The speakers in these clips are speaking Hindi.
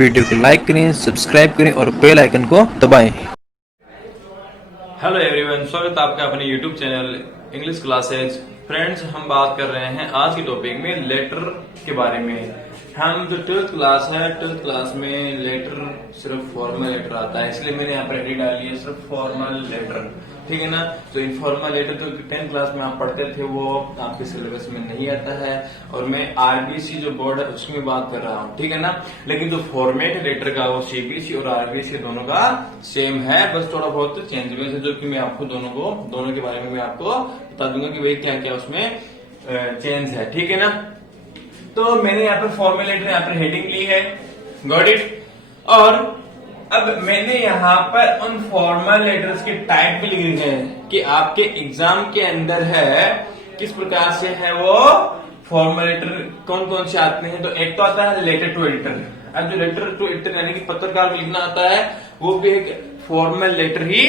वीडियो को लाइक करें, सब्सक्राइब करें और बेल आइकन को दबाएं। हेलो एवरीवन, स्वागत है आपका अपने YouTube channel English classes. Friends, हम बात कर रहे हैं आज की टॉपिक में लेटर के बारे में। हम जो 12th क्लास है, 12th क्लास में लेटर सिर्फ फॉर्मल लेटर आता है, इसलिए मैंने यहाँ पर हेडिंग डाली है सिर्फ फॉर्मल लेटर, ठीक है ना। तो इनफॉर्मल लेटर जो 10th क्लास में आप पढ़ते थे वो आपके सिलेबस में नहीं आता है, और मैं आरबीसी जो बोर्ड है उसमें बात कर रहा हूँ, ठीक है ना। लेकिन जो फॉर्मेट है लेटर का वो सीबीएसई और आरबीसी दोनों का सेम है, बस थोड़ा बहुत चेंजेस है जो कि मैं आपको दोनों के बारे में मैं आपको बता दूंगा कि भाई क्या क्या उसमें चेंज है, ठीक है ना। तो मैंने यहाँ पर फॉर्मल लेटर यहाँ पर हेडिंग ली है, गॉट इट। और अब मैंने यहाँ पर उन फॉर्मल लेटर्स के टाइप भी लिखे हैं कि आपके एग्जाम के अंदर है किस प्रकार से है वो फॉर्मल लेटर कौन कौन से आते हैं। तो एक तो आता है लेटर टू एडिटर। अब जो लेटर टू एडिटर यानी कि पत्रकार को लिखना आता है वो भी एक फॉर्मल लेटर ही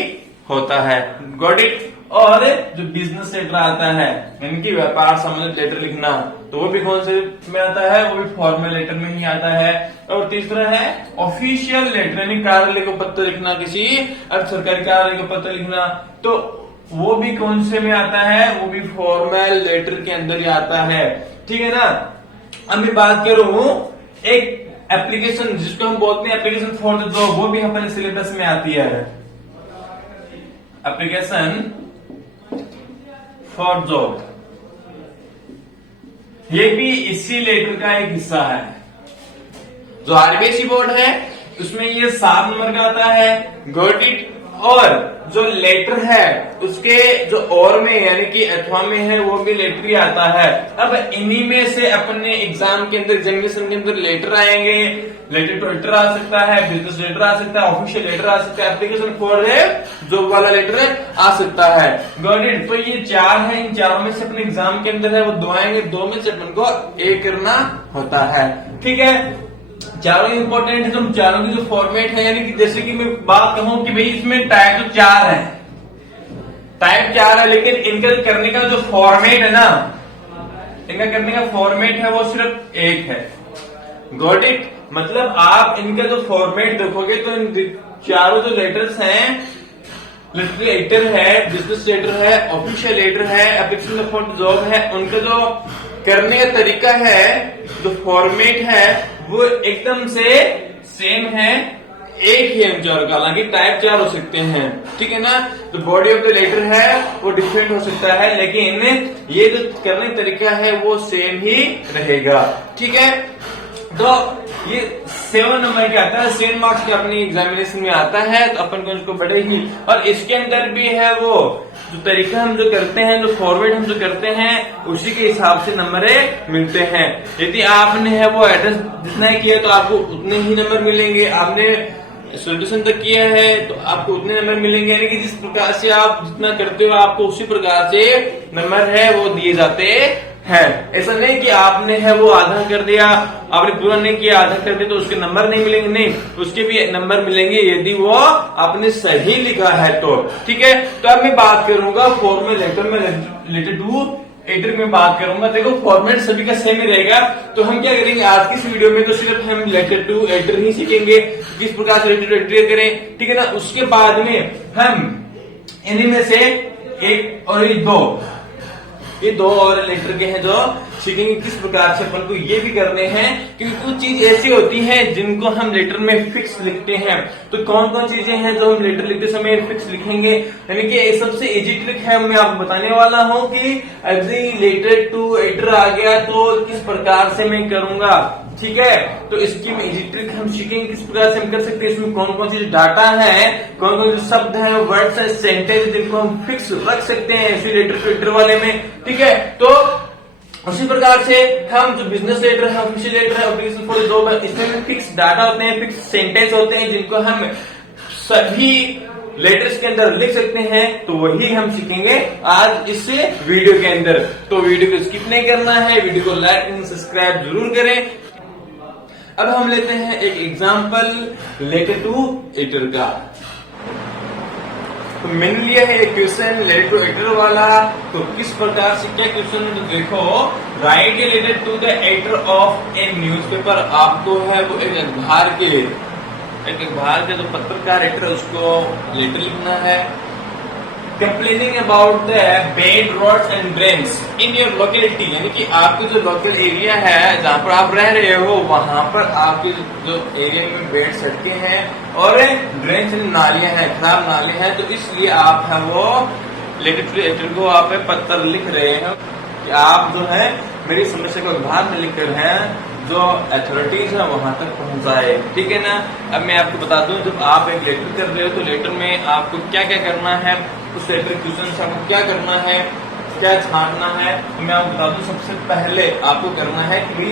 होता है, गॉट इट। और जो बिजनेस लेटर आता है यानी कि व्यापार संबंधित लेटर लिखना, तो वो भी कौन से में आता है, वो भी फॉर्मल लेटर में ही आता है। और तीसरा है ऑफिशियल लेटर यानी कार्यालय को पत्र लिखना, किसी अर्ध सरकारी कार्यालय को पत्र लिखना, तो वो भी कौन से में आता है, वो भी फॉर्मल लेटर के अंदर ही आता है, ठीक है ना। अब मैं बात करूं एक एप्लीकेशन जिसको हम बोलते हैं एप्लीकेशन फॉर द जॉब, वो भी हमारे सिलेबस में आती है, एप्लीकेशन फॉर जॉब। ये भी इसी लेटर का एक हिस्सा है। जो आरबीसी बोर्ड है उसमें ये 7 नंबर का आता है, गॉट इट। और जो लेटर है उसके जो और में यानी कि अथवा में है वो भी लेटर ही आता है। अब इन्हीं में से अपने एग्जाम के अंदर एग्जामिनेशन के अंदर लेटर आएंगे। लेटर टू लेटर आ सकता है, बिजनेस लेटर आ सकता है, ऑफिशियल लेटर आ सकता है, एप्लीकेशन फॉर जॉब वाला लेटर आ सकता है, गॉट इट। तो ये 4 है, इन चारों में से अपने एग्जाम के अंदर है वो 2 आएंगे, 2 में से अपन को एक करना होता है, ठीक है। चारों इंपॉर्टेंट है, तो चारों की जो फॉर्मेट है यानी कि जैसे कि मैं बात कहूं कि भाई इसमें टाइप तो 4 है, टाइप 4 है, लेकिन इनका करने का जो फॉर्मेट है ना, इनका करने का फॉर्मेट है वो सिर्फ एक है, गॉट इट। मतलब आप इनका जो फॉर्मेट देखोगे तो इन चारों जो लेटर्स हैं, लेटर लेटर है, बिजनेस लेटर है, ऑफिशियल लेटर है, एप्लीकेशन फॉर जॉब है, उनका जो करने का तरीका है, जो फॉर्मेट है वो एकदम से सेम है, एक ही है चारों का, हालांकि टाइप 4 हो सकते हैं, ठीक है ना। तो बॉडी ऑफ द लेटर है वो डिफरेंट हो सकता है, लेकिन ये जो करने का तरीका है वो सेम ही रहेगा, ठीक है। तो ये 7 नंबर के आता है, 7 मार्क्स के अपनी एग्जामिनेशन में आता है, तो अपन को इसको बड़े ही, और इसके अंदर भी है वो जो तरीका हम जो करते हैं, जो फॉर्मेट हम जो करते हैं उसी के हिसाब से नंबर मिलते हैं। यदि आपने है वो एड्रेस जितना ही किया तो आपको उतने ही नंबर मिलेंगे, आपने सोल्यूशन तक किया है तो आपको उतने नंबर मिलेंगे, यानी कि जिस प्रकार से आप जितना करते हो आपको उसी प्रकार से नंबर है वो दिए जाते हैं। ऐसा नहीं कि आपने है वो आधा कर दिया, आपने पूरा नहीं किया आधा कर दिया तो उसके नंबर नहीं मिलेंगे, नहीं, उसके भी नंबर मिलेंगे यदि वो आपने सही लिखा है तो, ठीक है। तो अब मैं बात करूंगा फॉर्मल लेटर में, लेटर टू एडिटर में बात करूंगा। देखो फॉर्मेट सभी का सेम ही रहेगा, तो हम क्या करेंगे आज की इस वीडियो में तो सिर्फ हम लेटर टू एडिटर ही सीखेंगे किस प्रकार से लेटर टू एडिटर करें, ठीक है ना। उसके बाद में हम इन्हीं में से एक और ये दो और लेटर के हैं जो सीखेंगे किस प्रकार से अपन को ये भी करने हैं, क्योंकि कुछ चीज ऐसी होती हैं जिनको हम लेटर में फिक्स लिखते हैं। तो कौन कौन चीजें हैं जो हम लेटर लिखते समय फिक्स लिखेंगे, यानी कि सबसे इजी ट्रिक है मैं आपको बताने वाला हूं कि यदि लेटर टू एडिटर आ गया तो किस प्रकार से मैं करूंगा, ठीक है। तो इसकी इजी ट्रिक हम सीखेंगे किस प्रकार से हम कर सकते हैं, इसमें कौन कौन सी डाटा है, कौन कौन से शब्द हैं, वर्ड्स है, सेंटेंस जिनको हम फिक्स रख सकते हैं इसी लेटर टू एडिटर वाले में, ठीक है। तो उसी प्रकार से हम जो बिजनेस लेटर है, ऑफिशियल लेटर है, एप्लीकेशन फॉर जॉब है, इसमें फिक्स डाटा होते हैं, फिक्स सेंटेंस होते हैं जिनको हम सभी लेटर्स के अंदर लिख सकते हैं। तो वही हम सीखेंगे आज इस वीडियो के अंदर। तो वीडियो को स्किप नहीं करना है, वीडियो को लाइक एंड सब्सक्राइब जरूर करें। अब हम लेते हैं एक एग्जांपल लेटर टू एडिटर का। तो मैंने लिया है एक क्वेश्चन लेटर टू एडिटर वाला। तो किस प्रकार से क्या क्वेश्चन है, तो देखो, write a letter to the editor of a newspaper. आपको है वो एक अखबार का जो पत्रकार एडिटर है उसको लेटर लिखना है, complaining about the bad roads and drains in your locality, यानी कि आपकी जो लोकल एरिया है जहाँ पर आप रह रहे हो वहां पर आपके जो एरिया में बेड सड़कें हैं और ड्रेन्स नालियां हैं, खराब नाले हैं। तो इसलिए आप है वो लेटर टू एडिटर को आप पत्र लिख रहे हैं कि आप जो है मेरी समस्या को अखबार में लिख कर है जो अथॉरिटीज है वहां तक पहुंचाए। ठीक है ना। अब मैं आपको बता दूं, जब आप एक लेटर कर रहे हो तो लेटर में आपको क्या क्या करना है, उस लेटर क्वेश्चन से आपको क्या करना है, क्या छांटना है। तो मैं आपको बता दूं, सबसे पहले आपको करना है कि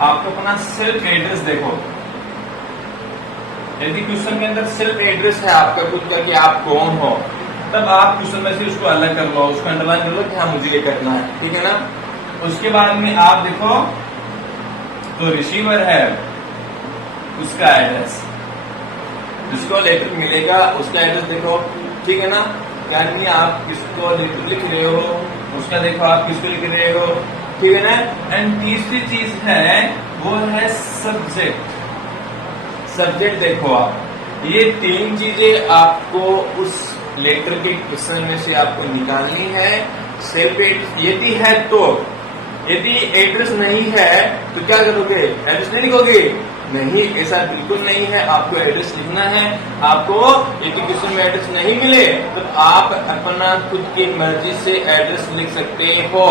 आपको अपना सेल्फ एड्रेस देखो। यदि क्वेश्चन के अंदर सेल्फ एड्रेस है आपका खुद का कि आप कौन हो, तब आप क्वेश्चन में से उसको अलग कर लो, उसको अंडरलाइन कर लो कि हाँ मुझे ये करना है। ठीक है ना। उसके बाद में आप देखो तो रिसीवर है उसका एड्रेस, जिसको लेटर मिलेगा उसका एड्रेस देखो। ठीक है ना। यानी आप किसको लेटर लिख रहे हो उसका देखो, आप किसको लिख रहे हो। ठीक है ना। एंड तीसरी चीज है वो है सब्जेक्ट। सब्जेक्ट देखो आप, ये तीन चीजें आपको उस लेटर के क्वेश्चन में से आपको निकालनी है। सेल्फ यदि है तो, यदि एड्रेस नहीं है तो क्या करोगे, एड्रेस नहीं लिखोगे? नहीं, ऐसा बिल्कुल नहीं है। आपको एड्रेस लिखना है। आपको यदि क्वेश्चन में एड्रेस नहीं मिले तो आप अपना खुद की मर्जी से एड्रेस लिख सकते हो।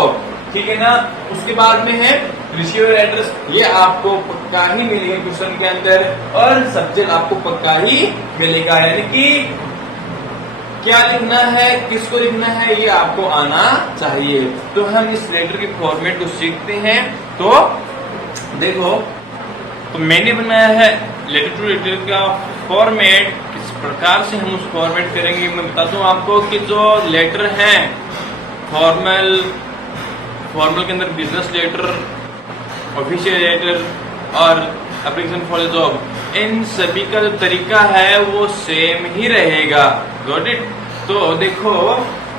ठीक है ना। उसके बाद में है रिसीवर एड्रेस, ये आपको पक्का ही मिलेगा क्वेश्चन के अंदर, और सब्जेक्ट आपको पक्का ही मिलेगा। यानी कि क्या लिखना है, किसको लिखना है, ये आपको आना चाहिए। तो हम इस लेटर के फॉर्मेट को सीखते हैं। तो देखो, तो मैंने बनाया है लेटर टू एडिटर का फॉर्मेट। किस प्रकार से हम उस फॉर्मेट करेंगे मैं बता दूं आपको कि जो लेटर हैं फॉर्मल के अंदर बिजनेस लेटर, ऑफिशियल लेटर और एप्लीकेशन फॉर जॉब, इन सभी का जो तरीका है वो सेम ही रहेगा। Got it. तो देखो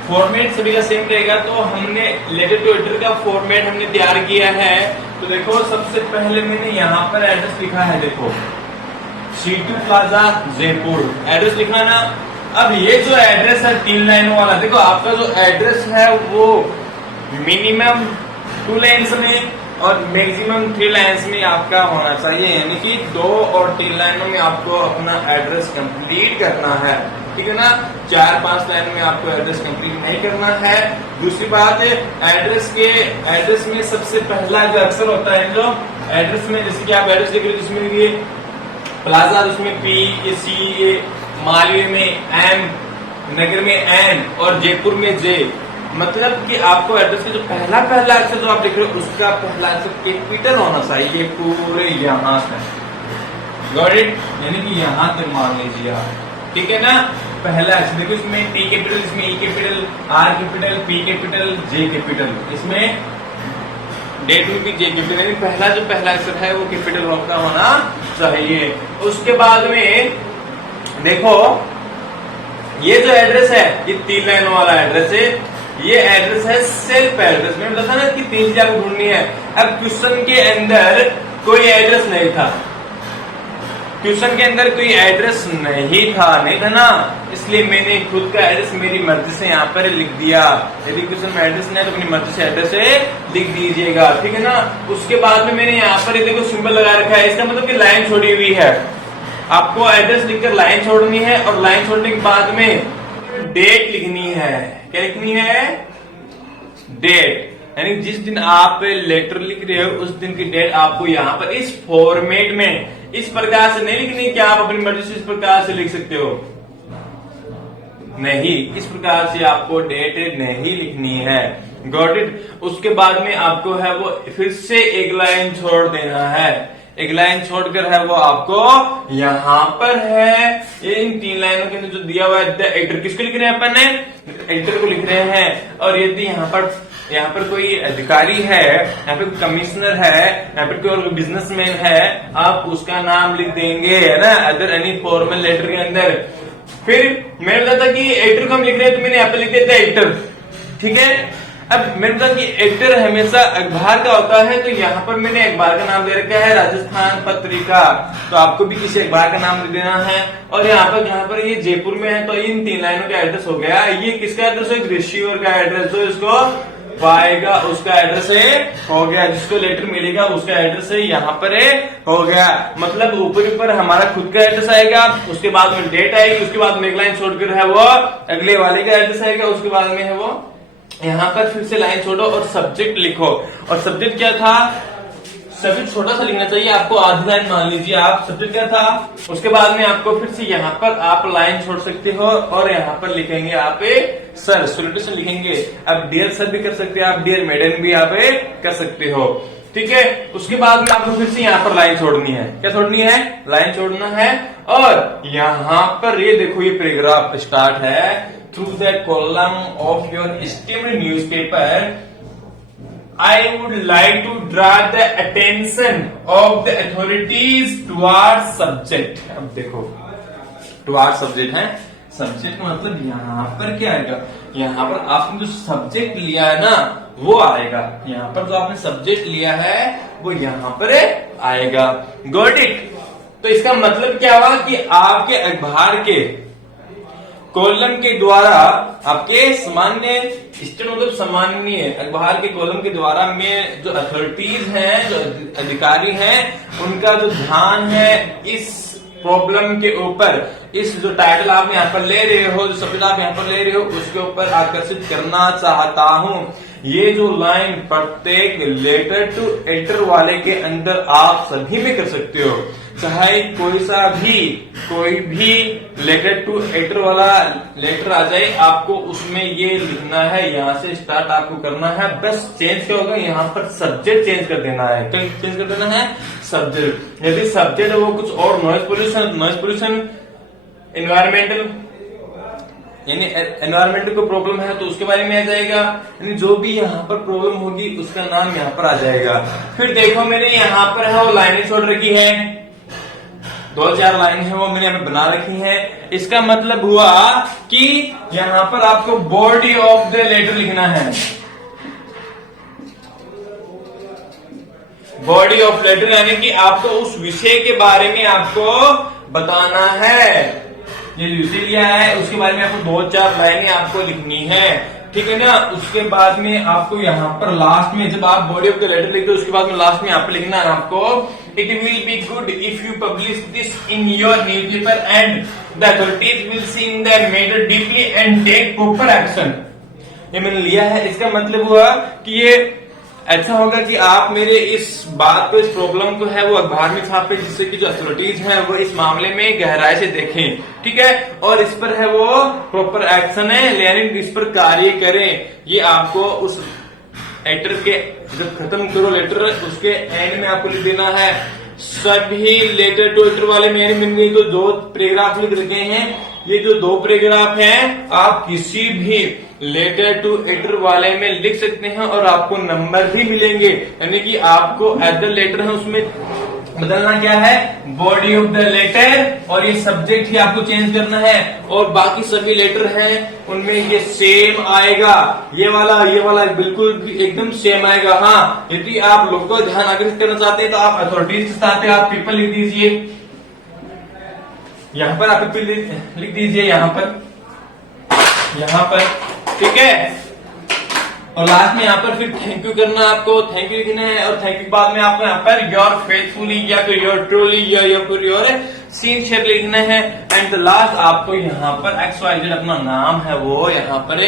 फॉर्मेट सभी का सेम रहेगा। तो हमने लेटर टू एडिटर का फॉर्मेट हमने तैयार किया है। तो देखो सबसे पहले मैंने यहाँ पर एड्रेस लिखा है, देखो C2 प्लाजा जयपुर, एड्रेस लिखा ना। अब ये जो एड्रेस है 3 लाइनों वाला, देखो आपका जो एड्रेस है वो मिनिमम 2 लाइन्स में और मैक्सिमम 3 लाइन्स में आपका होना चाहिए। यानी कि 2 और 3 लाइनों में आपको अपना एड्रेस कंप्लीट करना है। ठीक है ना। 4-5 लाइन में आपको एड्रेस कंप्लीट नहीं करना है। दूसरी बात, एड्रेस में सबसे पहला जो अक्षर होता है जो एड्रेस में, जैसे कि आप एड्रेस लिख रहे हो जिसमें ये प्लाजा, उसमें P, C, मालवे में M, नगर में N और जयपुर में J। मतलब कि आपको एड्रेस का जो पहला अक्षर जो आप लिख रहे हो उसका पहला अक्षर कैपिटल होना चाहिए पूरे यहाँ तक। Got it. यानी कि यहाँ तक मान लीजिए आप। ठीक है ना। पहला अक्षर देखो, इसमें T कैपिटल, इसमें E capital, R capital, P capital, J capital, इसमें date will be J capital. यानी पहला अक्षर है वो कैपिटल का होना चाहिए। उसके बाद में देखो ये जो एड्रेस है ये 3 लाइनों वाला एड्रेस है। ये एड्रेस है सेल्फ एड्रेस। मैंने बताया ना कि 3 चीजें आपको ढूंढनी है। अब क्वेश्चन के अंदर कोई एड्रेस नहीं था, क्वेश्चन के अंदर कोई एड्रेस नहीं था ना, इसलिए मैंने खुद का एड्रेस मेरी मर्जी से यहाँ पर लिख दिया। यदि क्वेश्चन में एड्रेस नहीं है तो अपनी मर्जी से एड्रेस लिख दीजिएगा। ठीक है ना। उसके बाद में मैंने यहाँ पर देखो सिंबल लगा रखा है, इसका मतलब कि लाइन छोड़ी हुई है। आपको एड्रेस लिखकर लाइन छोड़नी है और लाइन छोड़ने के बाद में डेट लिखनी है। क्या लिखनी है? डेट। यानी जिस दिन आप लेटर लिख रहे हो उस दिन की डेट आपको यहाँ पर इस फॉर्मेट में इस प्रकार से नहीं लिखनी कि आप अपनी मर्जी से इस प्रकार से लिख सकते हो। नहीं, इस प्रकार से आपको डेट नहीं लिखनी है। Got it. उसके बाद में आपको है वो फिर से एक लाइन छोड़ देना है। एक लाइन छोड़कर है वो आपको यहाँ पर है ये इन 3 लाइनों के अंदर जो दिया हुआ है द एडिटर, किसको लिख रहे हैं अपन ने? एडिटर को लिख रहे हैं। और यदि यहाँ पर कोई अधिकारी है, यहाँ पे कमिश्नर है, यहाँ पे कोई बिजनेसमैन है, आप उसका नाम लिख देंगे, है ना। अदर एनी फॉर्मल लेटर के अंदर फिर मैंने बताया था कि एक्टर को हम लिख रहे हैं तो मैंने यहाँ पे लिख दिया था एक्टर, ठीक है। अब मैंने बताया कि एक्टर हमेशा अखबार का होता है, तो यहाँ पर मैंने अखबार का नाम दे रखा है राजस्थान पत्रिका, तो आपको भी किसी अखबार का नाम दे देना है। और यहाँ पर ये जयपुर में है, तो इन 3 लाइनों का एड्रेस हो गया। ये किसका एड्रेस है? रिसीवर का एड्रेस, जो इसको पाएगा उसका एड्रेस है हो गया, जिसको लेटर मिलेगा उसका एड्रेस है यहाँ पर है हो गया। मतलब ऊपर हमारा खुद का एड्रेस आएगा, उसके बाद में डेट आएगी, उसके बाद में एक लाइन छोड़कर है वो अगले वाले का एड्रेस आएगा, उसके बाद में है वो यहाँ पर फिर से लाइन छोड़ो और सब्जेक्ट लिखो। और सब्जेक्ट क्या था? सब्जेक्ट छोटा सा लिखना चाहिए आपको, आधी लाइन मान लीजिए आप। सब्जेक्ट क्या था? उसके बाद में आपको फिर से यहाँ पर आप लाइन छोड़ सकते हो और यहाँ पर लिखेंगे आप सर, सॉल्यूशन लिखेंगे। अब डियर सर भी कर सकते हैं आप, डियर मैडम भी आप कर सकते हो, ठीक है। उसके बाद में आपको फिर से यहाँ पर लाइन छोड़नी है। क्या छोड़नी है? लाइन छोड़ना है। और यहाँ पर ये देखो, ये पैराग्राफ स्टार्ट है, through the column of your esteemed newspaper I would like to draw the attention of the authorities towards subject। अब देखो towards subject है, सब्जेक्ट का मतलब यहाँ पर क्या आएगा? यहाँ पर आपने जो सब्जेक्ट लिया है ना वो आएगा, यहाँ पर जो आपने सब्जेक्ट लिया है वो यहाँ पर आएगा। Got it? तो इसका मतलब क्या हुआ कि आपके अखबार के कॉलम के द्वारा, आपके सामान्य स्टेट मतलब सामान्य अखबार के कॉलम के द्वारा में जो अथॉरिटीज हैं, जो अधिकारी हैं, उनका जो ध्यान है इस प्रॉब्लम के ऊपर, इस जो टाइटल आप यहाँ पर ले रहे हो, जो सब्जेक्ट आप यहाँ पर ले रहे हो, उसके ऊपर आकर्षित करना चाहता हूँ। ये जो लाइन प्रत्येक लेटर टू एडिटर वाले के अंदर आप सभी में कर सकते हो, चाहे कोई भी लेटर टू एडिटर वाला लेटर आ जाए, आपको उसमें ये लिखना है, यहाँ से स्टार्ट आपको करना है। बस चेंज क्या होगा? यहाँ पर सब्जेक्ट चेंज कर देना है। क्या चेंज कर देना है? सब्जेक्ट। यदि सब्जेक्ट वो कुछ और नॉइज पोल्यूशन एनवायरमेंटल, यानी एनवायरमेंटल को प्रॉब्लम है तो उसके बारे में आ जाएगा, यानी जो भी यहाँ पर प्रॉब्लम होगी उसका नाम यहाँ पर आ जाएगा। फिर देखो मैंने यहाँ पर है वो लाइनें छोड़ रखी है, 2-4 लाइन है वो मैंने यहाँ पे बना रखी है। इसका मतलब हुआ कि यहाँ पर आपको बॉडी ऑफ द लेटर लिखना है। बॉडी ऑफ लेटर यानी कि आपको उस विषय के बारे में आपको बताना है। ये विषय लिया है, उसके बारे में आपको 2-4 लाइनें आपको लिखनी है, ठीक है ना। उसके बाद में आपको यहाँ पर लास्ट में जब आप बॉडी ऑफ द लेटर लिखते हो, उसके बाद में लास्ट में यहाँ पर लिखना है आपको, it will be good if you publish this in your newspaper and the authorities will see in the matter deeply and take proper action. ये मैंने लिया है, इसका मतलब हुआ कि ये ऐसा होगा कि आप मेरे इस बात को, इस प्रॉब्लम को है वो अखबार में छापे, जिससे कि जो अथॉरिटीज हैं वो इस मामले में गहराई से देखें, ठीक है, और इस पर है वो प्रॉपर एक्शन है, यानी इस पर कार्य करें। ये आपको उस लेटर के जब खत्म करो लेटर, उसके एंड में आपको लिख देना है। सभी लेटर टू एडिटर वाले में मैंने तो 2 पैराग्राफ लिख रखे हैं, ये जो 2 पैराग्राफ हैं आप किसी भी लेटर टू एडिटर वाले में लिख सकते हैं और आपको नंबर भी मिलेंगे, यानी कि आपको एज लेटर है उसमें बदलना क्या है? बॉडी ऑफ द लेटर, और ये सब्जेक्ट ही आपको चेंज करना है। और बाकी सभी लेटर हैं उनमें ये सेम आएगा, ये वाला बिल्कुल एकदम सेम आएगा। हाँ, यदि आप लोगों का ध्यान आकर्षित करना चाहते हैं तो आप अथॉरिटीज के साथ आप पीपल लिख दीजिए, यहाँ पर आप पीपल लिख दीजिए, यहाँ पर, ठीक है। और लास्ट में यहाँ पर फिर थैंक यू करना, आपको थैंक यू लिखना है, और थैंक यू बाद में आपको यहाँ पर योर फेथफुली या फिर योर ट्रूली या फिर योर सिंसियर लिखना है। एंड द लास्ट आपको यहाँ पर XYZ अपना नाम है वो यहाँ पर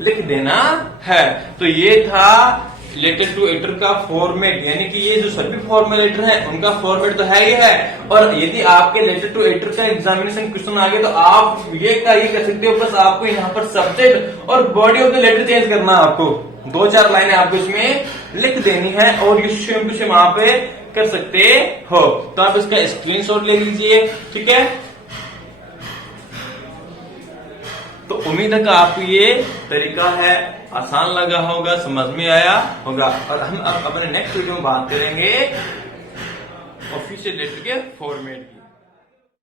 लिख देना है। तो ये था लेटर टू एडिटर का फॉर्मेट, यानी कि ये जो सभी फॉर्मल लेटर है उनका फॉर्मेट तो है ही है। और यदि आपके लेटर टू एडिटर का एग्जामिनेशन क्वेश्चन आ गया तो आप ये कर सकते हो, बस आपको यहाँ पर सब्जेक्ट और body of the letter change करना, आपको 2-4 लाइनें आपको इसमें लिख देनी है और ये सेम टू सेम आप कर सकते हो। तो आप इसका स्क्रीनशॉट ले लीजिए, ठीक है। तो उम्मीद है कि आपको ये तरीका है आसान लगा होगा, समझ में आया होगा। और हम अब अपने नेक्स्ट वीडियो में बात करेंगे ऑफिशियल लेटर के फॉर्मेट।